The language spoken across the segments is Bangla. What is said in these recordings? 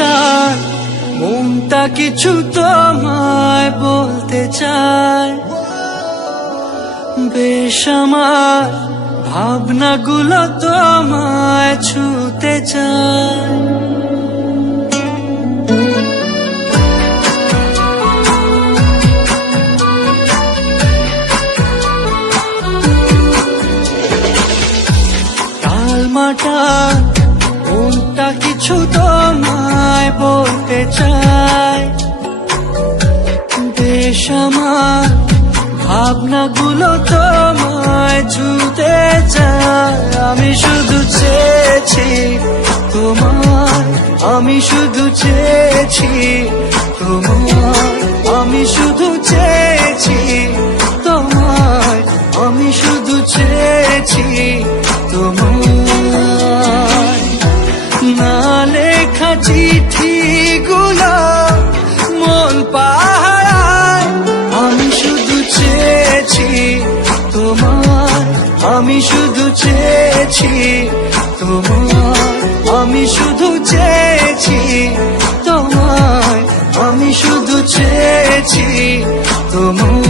তার মনটা কিছু তোমায় বলতে চায়। বেশ আমার ভাবনাগুলো তোমায় ছুতে চায়। তালমাটা মনটা কিছু তোমায় বলতে চায়। বেশ আমার ভাবনাগুলো তোমায় ছুতে চায়। আমি শুধু চেয়েছি তোমায়, আমি শুধু চেয়েছি তোমায়, আমি শুধু চেয়েছি তোমায়, আমি শুধু চেয়েছি তোমায়। না লেখা চিঠিগুলো মন পাহারায়। আমি শুধু চেয়েছি তোমায়, আমি শুধু চেয়েছি তোমায়, আমি শুধু চেয়েছি তোমায়, আমি শুধু চেয়েছি তোমায়।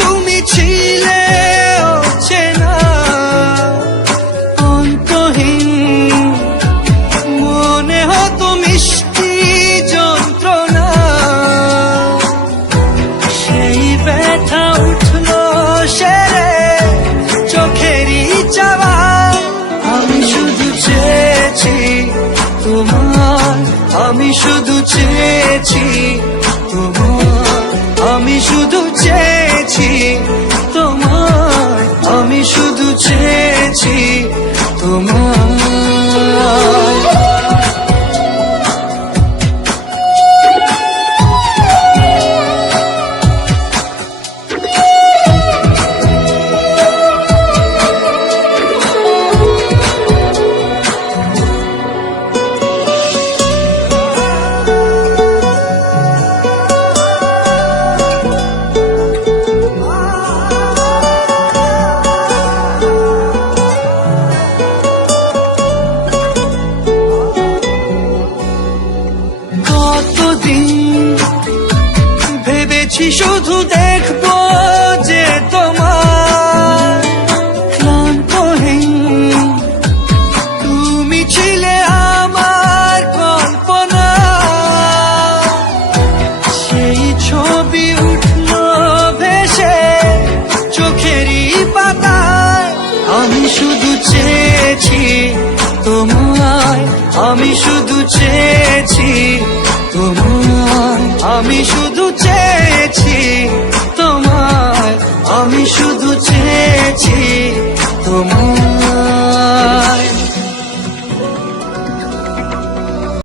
তুমি ছিলে অচেনা অন্তহীন, মনে হতো মিষ্টি যন্ত্রণা। সেই ব্যথা উঠলো সেরে চোখেরই চাওয়ায়। আমি শুধু চেয়েছি তোমায়, আমি শুধু চেয়েছি তোমায়, আমি শুধু চেয়েছি তোমায়, আমি শুধু চেয়েছি তোমায়। ভেবেছি শুধু দেখবো যে তোমার ক্লান্তহীন, তুমি ছিলে আমার কল্পনা। সেই ছবি উঠলো ভেসে চোখেরই পাতায়। আমি শুধু চেয়েছি তোমায়, আমি শুধু চেয়েছি তোমায়, আমি শুধু চেয়েছি তোমায়, আমি শুধু চেয়েছি তোমায়।